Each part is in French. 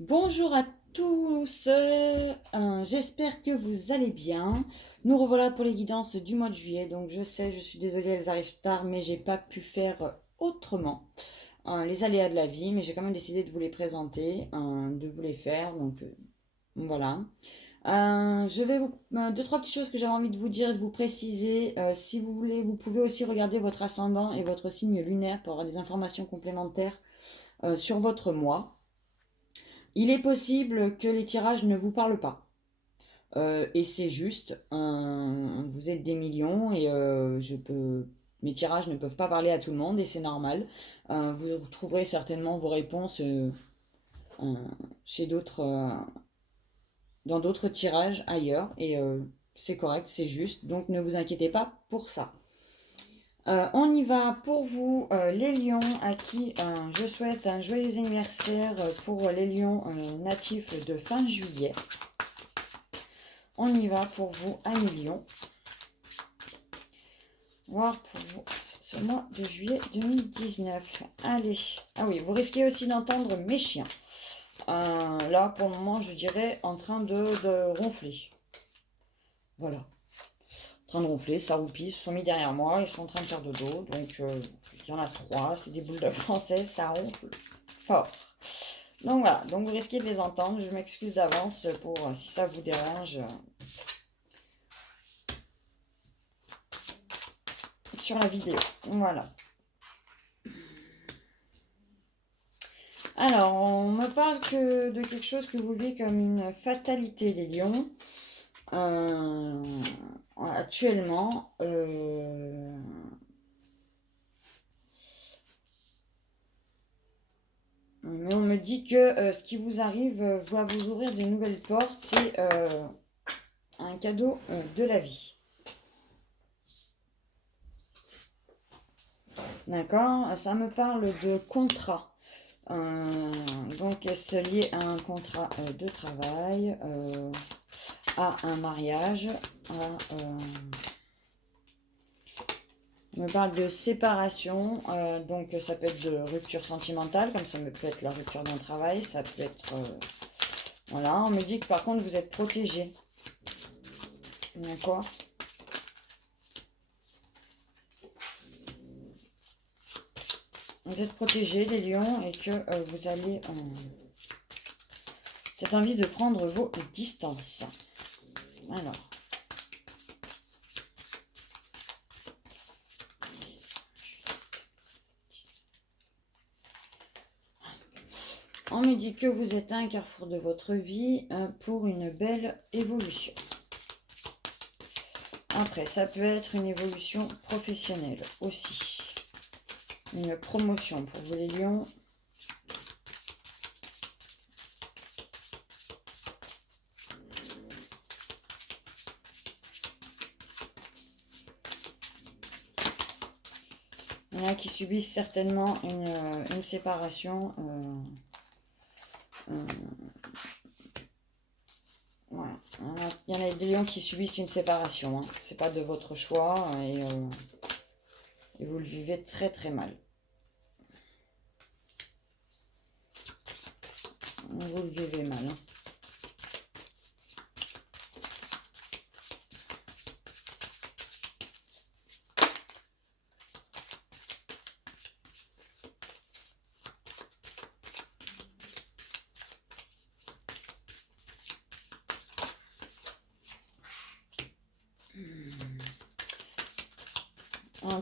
Bonjour à tous, j'espère que vous allez bien. Nous revoilà pour les guidances du mois de juillet. Donc je sais, je suis désolée, elles arrivent tard, mais j'ai pas pu faire autrement. Les aléas de la vie, mais j'ai quand même décidé de vous les présenter, de vous les faire. Donc voilà. Je vais vous deux trois petites choses que j'avais envie de vous dire et de vous préciser. Si vous voulez, vous pouvez aussi regarder votre ascendant et votre signe lunaire pour avoir des informations complémentaires sur votre mois. Il est possible que les tirages ne vous parlent pas. Et c'est juste, vous êtes des millions et mes tirages ne peuvent pas parler à tout le monde et c'est normal. Vous trouverez certainement vos réponses euh, chez dans d'autres tirages ailleurs et c'est correct, c'est juste. Donc ne vous inquiétez pas pour ça. On y va pour vous, les lions, à qui je souhaite un joyeux anniversaire pour les lions natifs de fin juillet. On y va pour vous, un million. Voir pour vous ce mois de juillet 2019. Allez. Ah oui, vous risquez aussi d'entendre mes chiens. Là, pour le moment, je dirais en train de ronfler. Voilà. En train de ronfler, ça roupille, ils se sont mis derrière moi, ils sont en train de faire dodo. Donc, il y en a trois, c'est des boules de français, ça ronfle fort. Donc voilà, donc vous risquez de les entendre. Je m'excuse d'avance pour si ça vous dérange sur la vidéo. Voilà. Alors, on me parle que de quelque chose que vous vivez comme une fatalité, les lions. Euh, actuellement, mais on me dit que ce qui vous arrive va vous ouvrir de nouvelles portes et un cadeau de la vie. D'accord? Ça me parle de contrat. Donc, est-ce lié à un contrat de travail, à un mariage, on me parle de séparation, donc ça peut être de rupture sentimentale, comme ça peut être la rupture d'un travail, ça peut être... voilà, on me dit que par contre vous êtes protégé. D'accord? Vous êtes protégé, les lions, et que vous allez... peut-être envie de prendre vos distances. Alors... on me dit que vous êtes à un carrefour de votre vie pour une belle évolution. Après, ça peut être une évolution professionnelle aussi. Une promotion pour vous les lions. Il y en a qui subissent certainement une séparation. Voilà. Il y en a des lions qui subissent une séparation. Hein. C'est pas de votre choix et vous le vivez très très mal. Vous le vivez mal. Hein.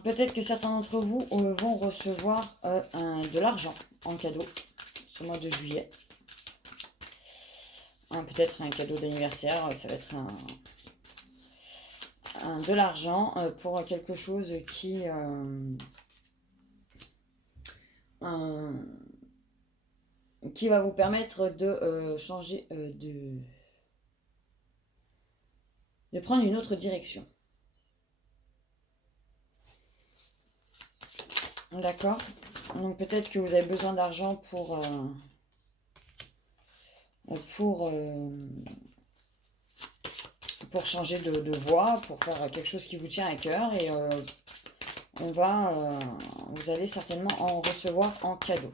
Peut-être que certains d'entre vous vont recevoir de l'argent en cadeau ce mois de juillet. Peut-être un cadeau d'anniversaire, ça va être de l'argent pour quelque chose qui va vous permettre de changer, de prendre une autre direction. D'accord. Donc peut-être que vous avez besoin d'argent pour changer de voie, pour faire quelque chose qui vous tient à cœur et vous allez certainement en recevoir en cadeau.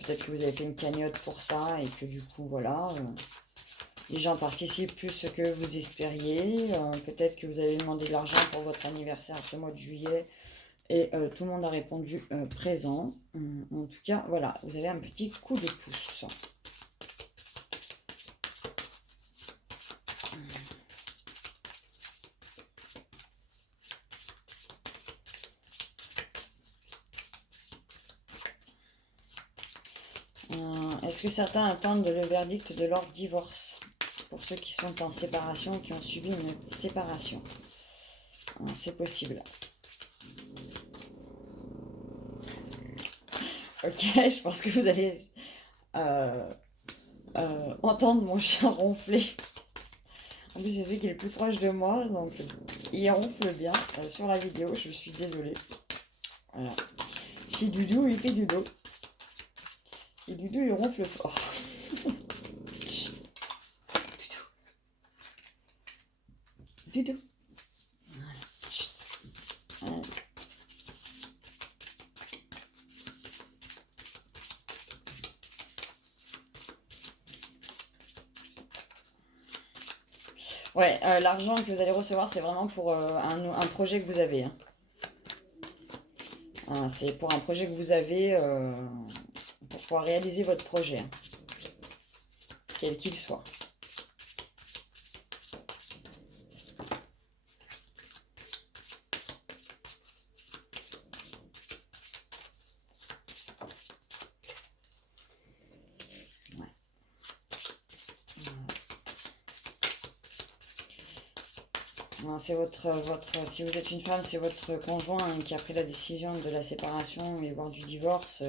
Peut-être que vous avez fait une cagnotte pour ça et que du coup, voilà, les gens participent plus que vous espériez. Peut-être que vous avez demandé de l'argent pour votre anniversaire ce mois de juillet et tout le monde a répondu présent. En tout cas, voilà, vous avez un petit coup de pouce. Est-ce que certains attendent le verdict de leur divorce? Pour ceux qui sont en séparation, qui ont subi une séparation. C'est possible. Ok, je pense que vous allez entendre mon chien ronfler. En plus, c'est celui qui est le plus proche de moi, donc il ronfle bien sur la vidéo. Je suis désolée. Voilà. Si Doudou, il fait du dos. Et Doudou, il ronfle fort. Doudou. Voilà. Voilà. Ouais, l'argent que vous allez recevoir, c'est vraiment pour un projet que vous avez. C'est pour un projet que vous avez pour pouvoir réaliser votre projet, quel qu'il soit. C'est si vous êtes une femme, c'est votre conjoint qui a pris la décision de la séparation et voire du divorce.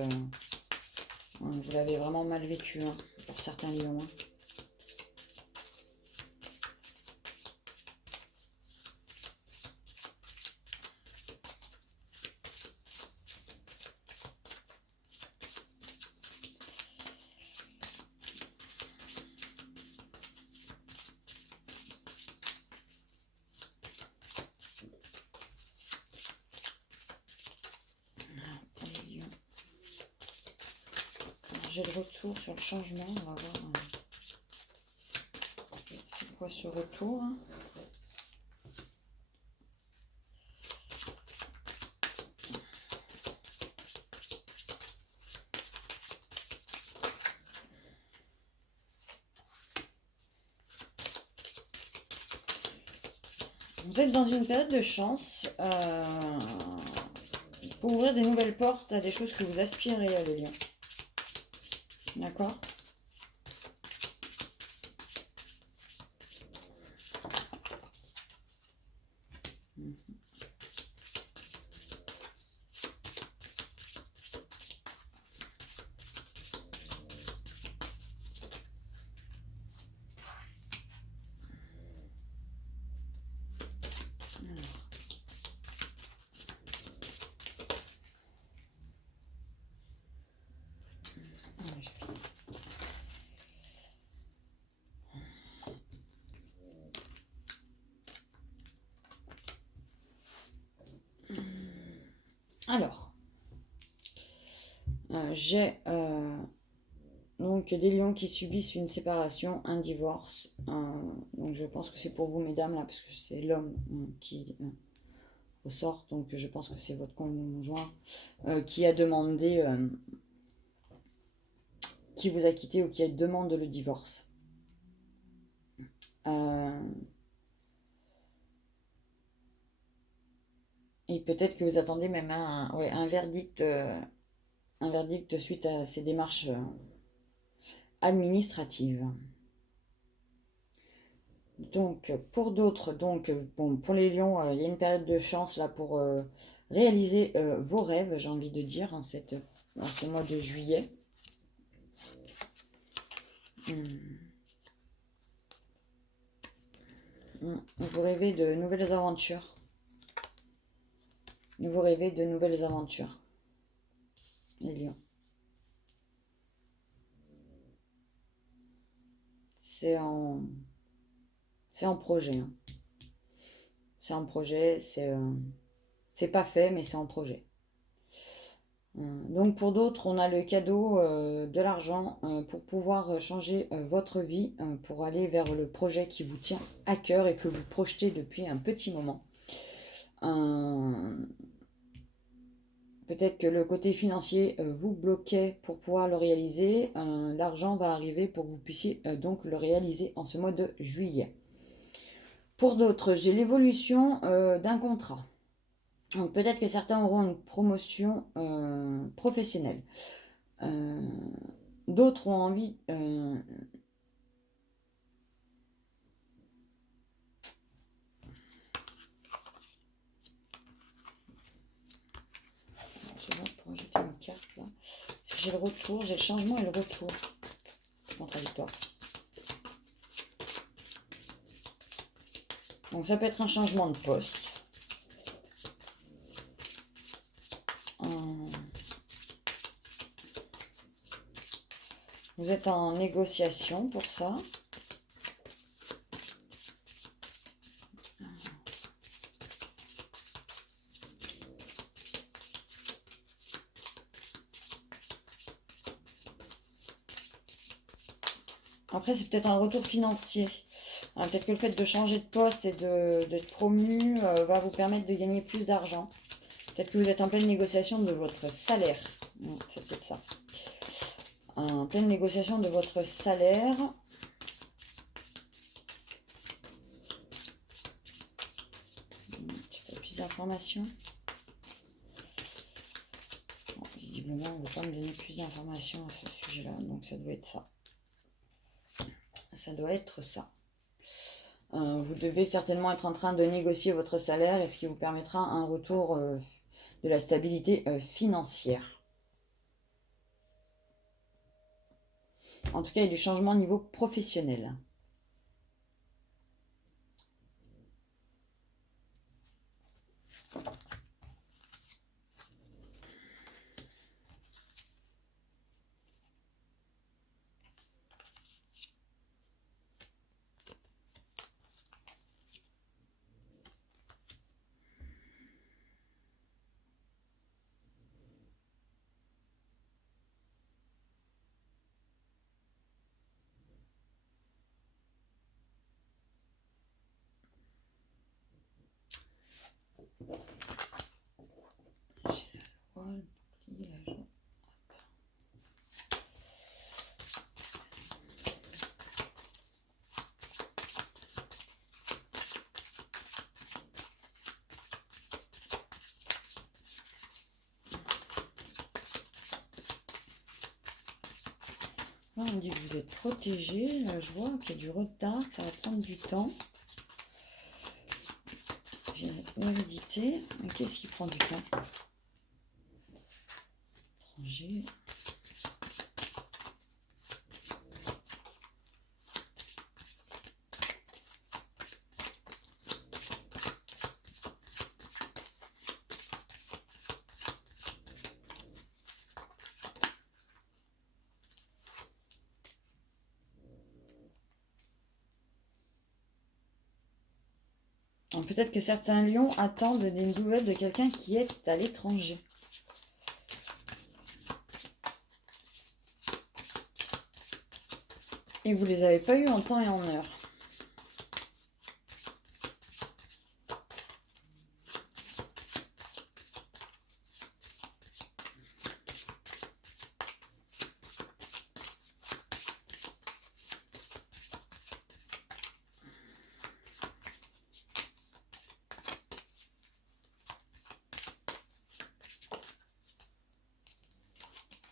Vous l'avez vraiment mal vécu, pour certains lions. J'ai le retour sur le changement, on va voir. C'est quoi ce retour? Vous êtes dans une période de chance pour ouvrir des nouvelles portes à des choses que vous aspirez, les lions. D'accord? Alors, j'ai donc des lions qui subissent une séparation, un divorce. Donc je pense que c'est pour vous, mesdames, là, parce que c'est l'homme qui ressort. Donc je pense que c'est votre conjoint qui a demandé, qui vous a quitté ou qui demande le divorce. Et peut-être que vous attendez même un verdict suite à ces démarches administratives. Donc, pour d'autres, bon, pour les lions, il y a une période de chance là pour réaliser vos rêves, j'ai envie de dire, en ce mois de juillet. Vous rêvez de nouvelles aventures. Vous rêvez de nouvelles aventures, les lions. C'est en projet. C'est en projet, c'est pas fait, mais c'est en projet. Donc pour d'autres, on a le cadeau de l'argent pour pouvoir changer votre vie, pour aller vers le projet qui vous tient à cœur et que vous projetez depuis un petit moment. Peut-être que le côté financier vous bloquait pour pouvoir le réaliser. L'argent va arriver pour que vous puissiez donc le réaliser en ce mois de juillet. Pour d'autres, j'ai l'évolution d'un contrat. Donc peut-être que certains auront une promotion professionnelle. D'autres ont envie... je vais voir pour ajouter une carte là. J'ai le retour, j'ai le changement et le retour. Contradictoire. Donc ça peut être un changement de poste. Vous êtes en négociation pour ça. Après, c'est peut-être un retour financier. Peut-être que le fait de changer de poste et d'être promu va vous permettre de gagner plus d'argent. Peut-être que vous êtes en pleine négociation de votre salaire. C'est peut-être ça. En pleine négociation de votre salaire. J'ai pas plus d'informations. Bon, visiblement, on ne veut pas me donner plus d'informations à ce sujet-là. Donc ça doit être ça. Ça doit être ça. Vous devez certainement être en train de négocier votre salaire et ce qui vous permettra un retour de la stabilité financière. En tout cas, il y a du changement au niveau professionnel. Là, on dit que vous êtes protégé. Là, je vois qu'il y a du retard, que ça va prendre du temps. J'ai l'hérédité. Mais qu'est-ce qui prend du temps? Étranger. Peut-être que certains lions attendent des nouvelles de quelqu'un qui est à l'étranger. Et vous ne les avez pas eu en temps et en heure.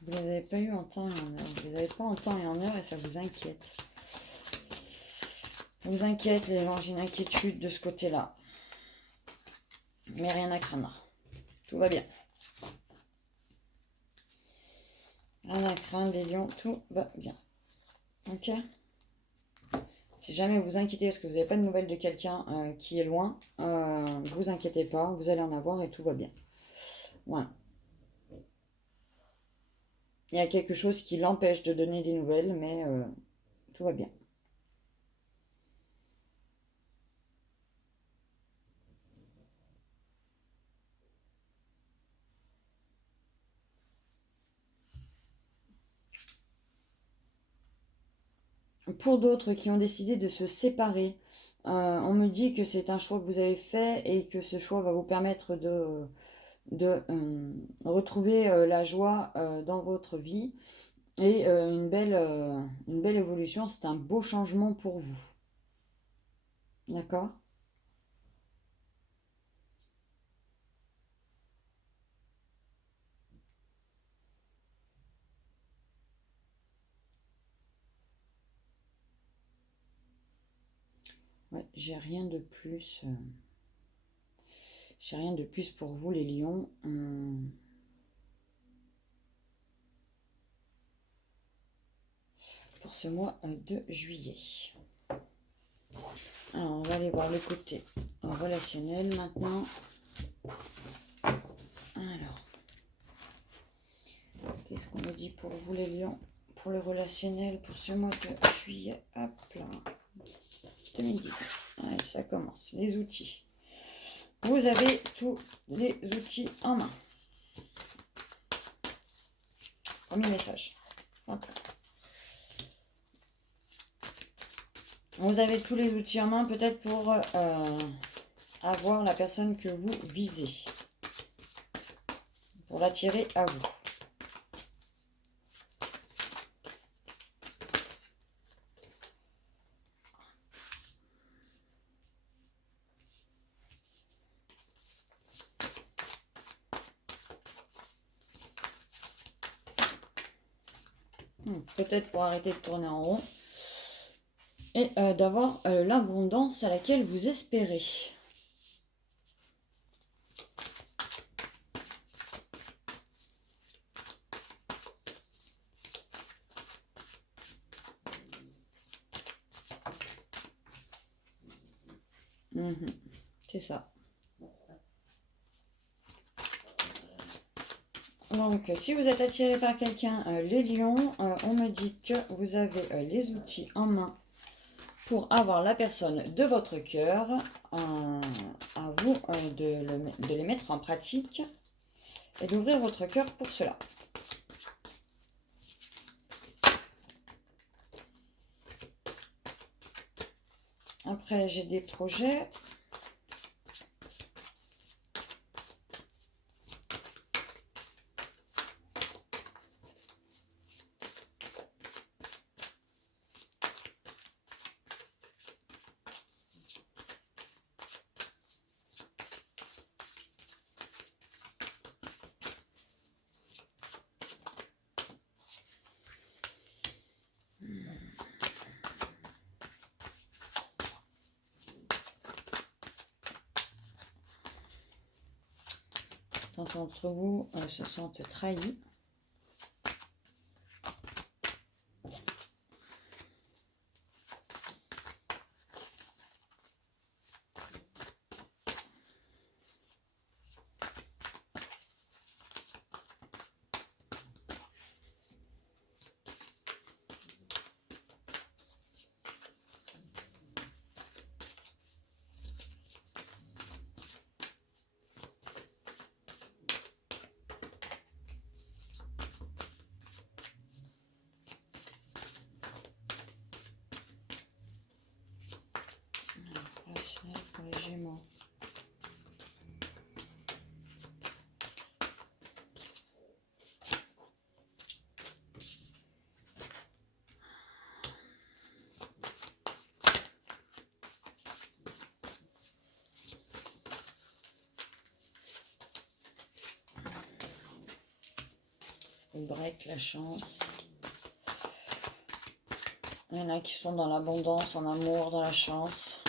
Vous ne les avez pas eu en temps et en heure. Vous ne les avez pas en temps et en heure et ça vous inquiète. Ça vous inquiète, les gens, j'ai une inquiétude de ce côté-là. Mais rien à craindre. Tout va bien. Rien à craindre, les lions, tout va bien. Ok? Si jamais vous inquiétez parce que vous n'avez pas de nouvelles de quelqu'un qui est loin, vous inquiétez pas, vous allez en avoir et tout va bien. Voilà. Il y a quelque chose qui l'empêche de donner des nouvelles, mais tout va bien. Pour d'autres qui ont décidé de se séparer, on me dit que c'est un choix que vous avez fait et que ce choix va vous permettre de retrouver la joie dans votre vie et une belle évolution. C'est un beau changement pour vous. D'accord? Ouais, j'ai rien de plus. J'ai rien de plus pour vous, les lions. Pour ce mois de juillet. Alors, on va aller voir le côté relationnel maintenant. Alors, qu'est-ce qu'on me dit pour vous, les lions, pour le relationnel, pour ce mois de juillet? Hop là. 2010. Allez, ça commence. Les outils. Vous avez tous les outils en main. Premier message. Hop. Vous avez tous les outils en main, peut-être pour avoir la personne que vous visez. Pour l'attirer à vous. Peut-être pour arrêter de tourner en rond. Et d'avoir l'abondance à laquelle vous espérez. C'est ça. Donc, si vous êtes attiré par quelqu'un, les lions, on me dit que vous avez les outils en main pour avoir la personne de votre cœur. À vous de les mettre en pratique et d'ouvrir votre cœur pour cela. Après, j'ai des projets. Certains d'entre vous se sentent trahis. Pour les Gémeaux. Le break, la chance. Il y en a qui sont dans l'abondance, en amour, dans la chance.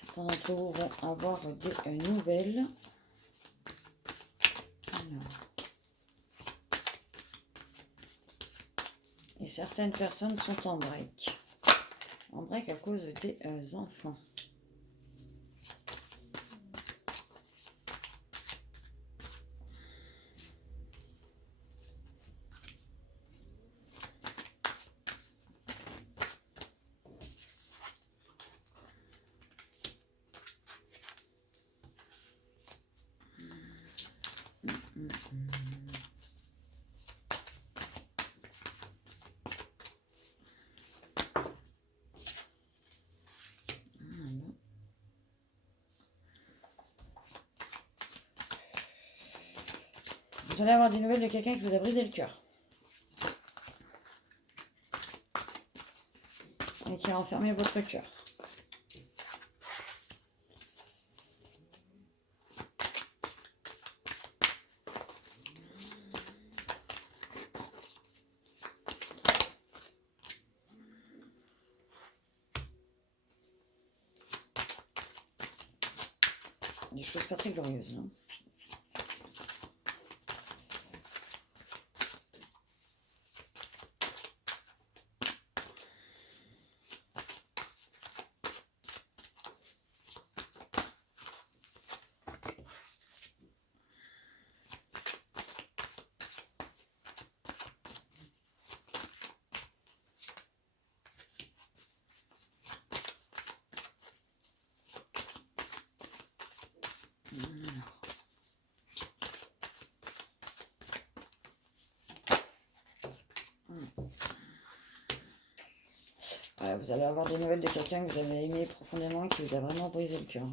Certains d'entre vous vont avoir des nouvelles. Alors. Et certaines personnes sont en break. En break à cause des enfants. Vous allez avoir des nouvelles de quelqu'un qui vous a brisé le cœur. Et qui a enfermé votre cœur. Des choses pas très glorieuses, non? Voilà, vous allez avoir des nouvelles de quelqu'un que vous avez aimé profondément et qui vous a vraiment brisé le cœur.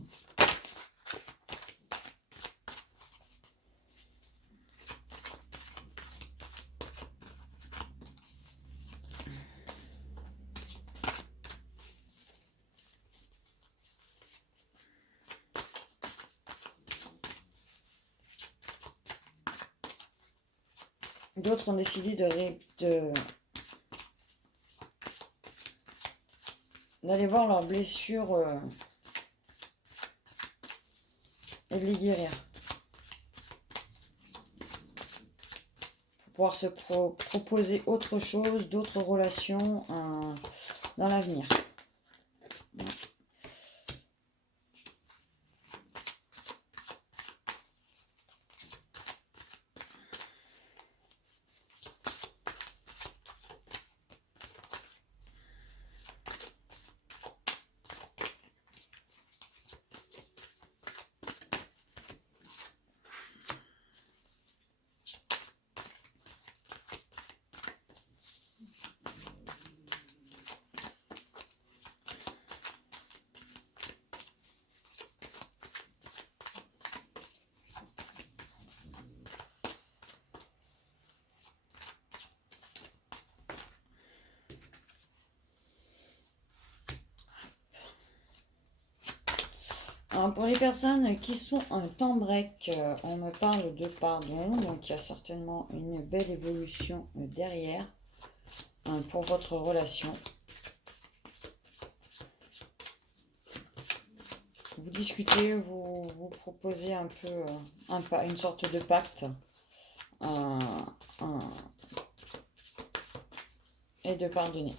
D'autres ont décidé d'aller voir leurs blessures et de les guérir. Pour pouvoir se proposer autre chose, d'autres relations dans l'avenir. Alors pour les personnes qui sont en temps break, on me parle de pardon, donc il y a certainement une belle évolution derrière pour votre relation. Vous discutez, vous proposez un peu une sorte de pacte et de pardonner.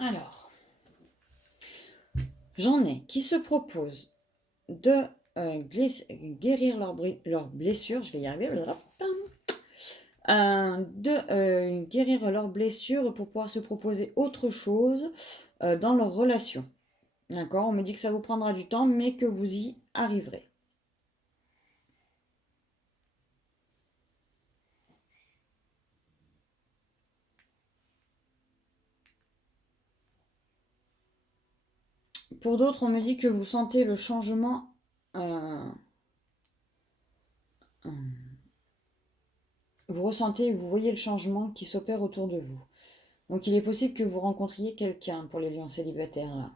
Alors, j'en ai qui se proposent de guérir leurs blessures, je vais y arriver, guérir leurs blessures pour pouvoir se proposer autre chose dans leur relation. D'accord? On me dit que ça vous prendra du temps, mais que vous y arriverez. Pour d'autres, on me dit que vous sentez le changement. Vous ressentez, vous voyez le changement qui s'opère autour de vous. Donc il est possible que vous rencontriez quelqu'un pour les lions célibataires là.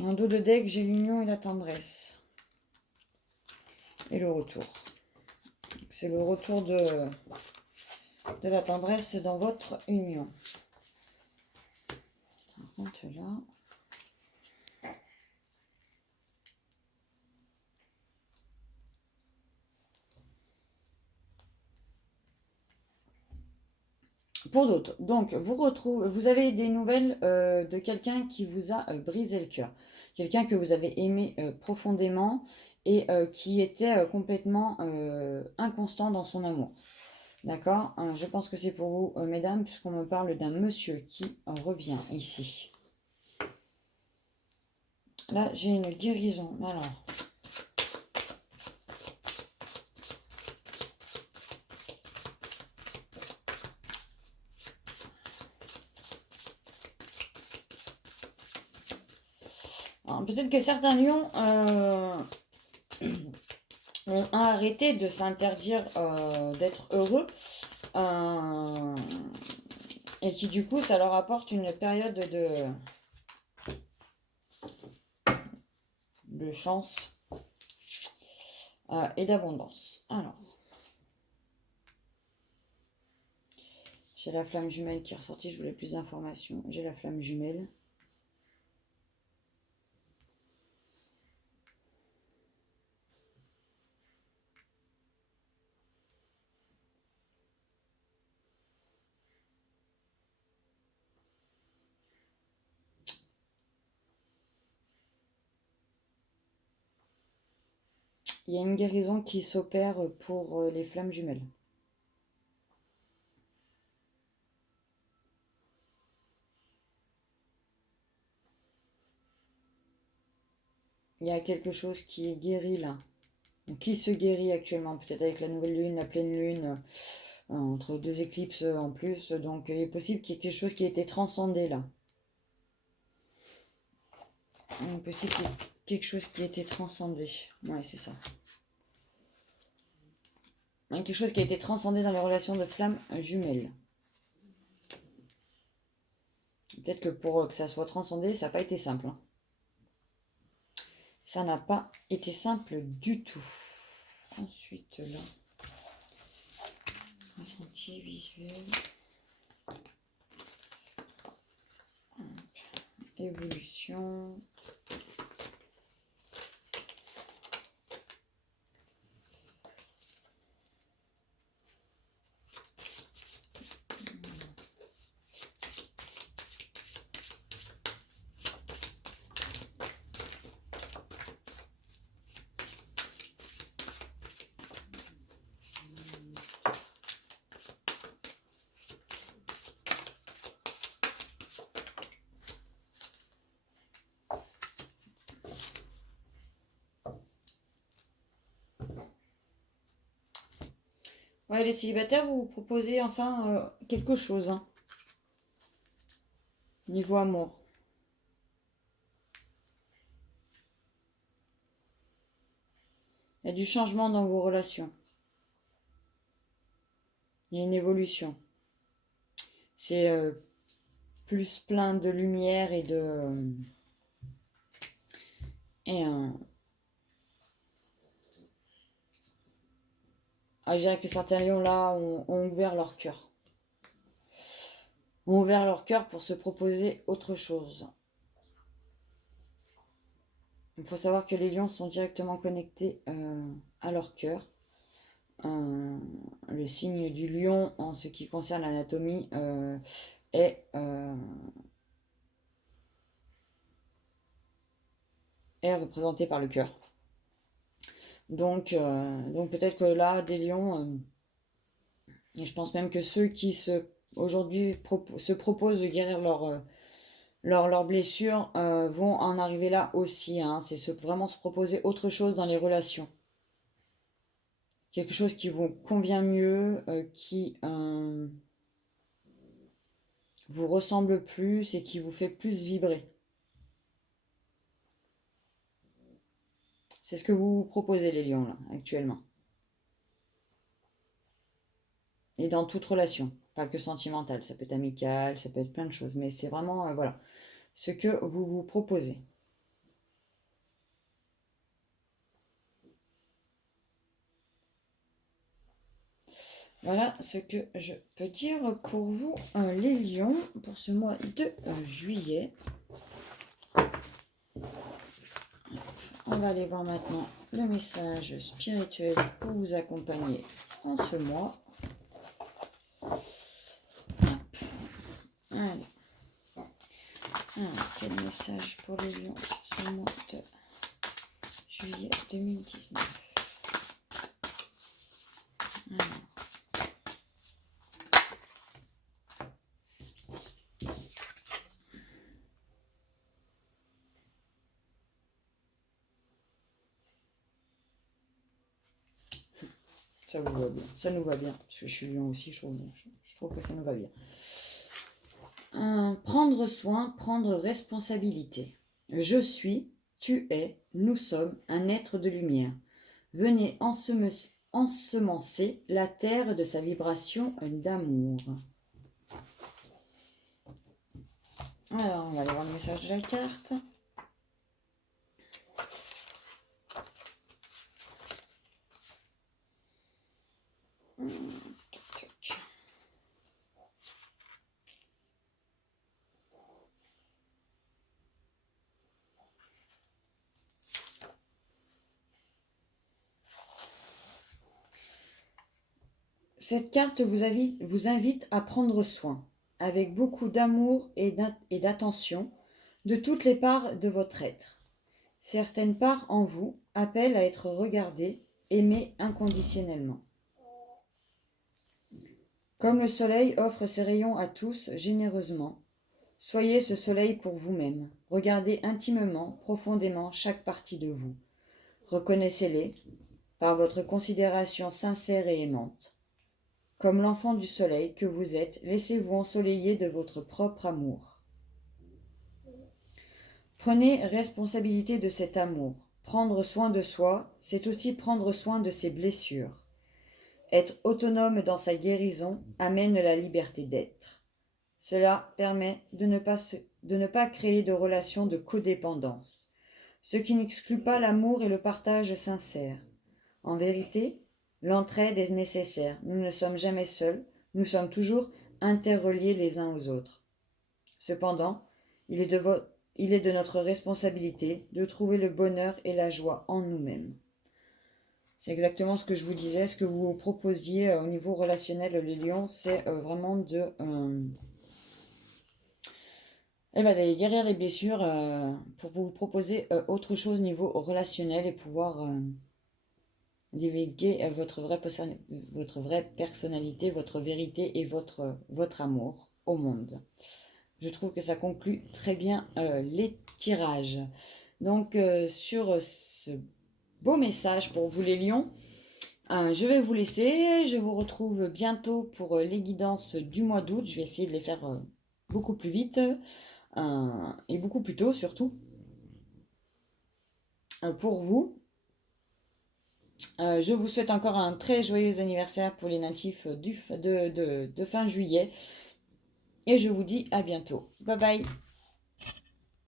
En dos de deck, j'ai l'union et la tendresse. Et le retour. C'est le retour de la tendresse dans votre union. Par contre là... Pour d'autres, donc vous avez des nouvelles de quelqu'un qui vous a brisé le cœur. Quelqu'un que vous avez aimé profondément et qui était complètement inconstant dans son amour. D'accord? Je pense que c'est pour vous, mesdames, puisqu'on me parle d'un monsieur qui revient ici. Là, j'ai une guérison. Alors. Peut-être que certains lions ont arrêté de s'interdire d'être heureux. Et qui du coup, ça leur apporte une période de chance et d'abondance. Alors. J'ai la flamme jumelle qui est ressortie, je voulais plus d'informations. J'ai la flamme jumelle. Il y a une guérison qui s'opère pour les flammes jumelles. Il y a quelque chose qui est guéri là. Qui se guérit actuellement, peut-être avec la nouvelle lune, la pleine lune, entre deux éclipses en plus. Donc il est possible qu'il y ait quelque chose qui ait été transcendé là. Il est possible qu'il y ait quelque chose qui ait été transcendé. Ouais, c'est ça. Quelque chose qui a été transcendé dans les relations de flammes jumelles. Peut-être que pour que ça soit transcendé, ça n'a pas été simple. Hein. Ça n'a pas été simple du tout. Ensuite, là, ressenti visuel. Évolution. Ouais, les célibataires, vous proposez enfin quelque chose. Hein. Niveau amour. Il y a du changement dans vos relations. Il y a une évolution. C'est plus plein de lumière et de... je dirais que certains lions là ont ouvert leur cœur. Ont ouvert leur cœur pour se proposer autre chose. Il faut savoir que les lions sont directement connectés à leur cœur. Le signe du lion en ce qui concerne l'anatomie est représenté par le cœur. Donc peut-être que là, des lions, et je pense même que ceux qui aujourd'hui se proposent de guérir leurs blessures vont en arriver là aussi. Hein. C'est vraiment se proposer autre chose dans les relations. Quelque chose qui vous convient mieux, qui vous ressemble plus et qui vous fait plus vibrer. C'est ce que vous proposez, les lions, là, actuellement. Et dans toute relation, pas que sentimentale, ça peut être amical, ça peut être plein de choses, mais c'est vraiment, voilà, ce que vous vous proposez. Voilà ce que je peux dire pour vous, les lions, pour ce mois de juillet. On va aller voir maintenant le message spirituel pour vous accompagner en ce mois. Allez. Alors, quel message pour les lions ce mois de juillet 2019. Alors. Ça vous va bien. Ça nous va bien. Parce que je suis lion aussi, je trouve que ça nous va bien. Prendre soin, prendre responsabilité. Je suis, tu es, nous sommes un être de lumière. Venez ensemencer la terre de sa vibration d'amour. Alors, on va aller voir le message de la carte. Cette carte vous invite à prendre soin, avec beaucoup d'amour et d'attention, de toutes les parts de votre être. Certaines parts en vous appellent à être regardées, aimées inconditionnellement. Comme le soleil offre ses rayons à tous généreusement, soyez ce soleil pour vous-même. Regardez intimement, profondément chaque partie de vous. Reconnaissez-les par votre considération sincère et aimante. Comme l'enfant du soleil que vous êtes, laissez-vous ensoleiller de votre propre amour. Prenez responsabilité de cet amour. Prendre soin de soi, c'est aussi prendre soin de ses blessures. Être autonome dans sa guérison amène la liberté d'être. Cela permet de ne pas créer de relations de codépendance, ce qui n'exclut pas l'amour et le partage sincère. En vérité, l'entraide est nécessaire. Nous ne sommes jamais seuls, nous sommes toujours interreliés les uns aux autres. Cependant, il est de notre responsabilité de trouver le bonheur et la joie en nous-mêmes. C'est exactement ce que je vous disais, ce que vous proposiez au niveau relationnel, les lions, c'est vraiment d'aller guérir les blessures pour vous proposer autre chose au niveau relationnel et pouvoir divulguer votre vraie personnalité, votre vérité et votre amour au monde. Je trouve que ça conclut très bien les tirages. Donc sur ce beau message pour vous les lions, je vais vous laisser. Je vous retrouve bientôt pour les guidances du mois d'août. Je vais essayer de les faire beaucoup plus vite et beaucoup plus tôt surtout. Pour vous, je vous souhaite encore un très joyeux anniversaire pour les natifs de fin juillet. Et je vous dis à bientôt. Bye bye.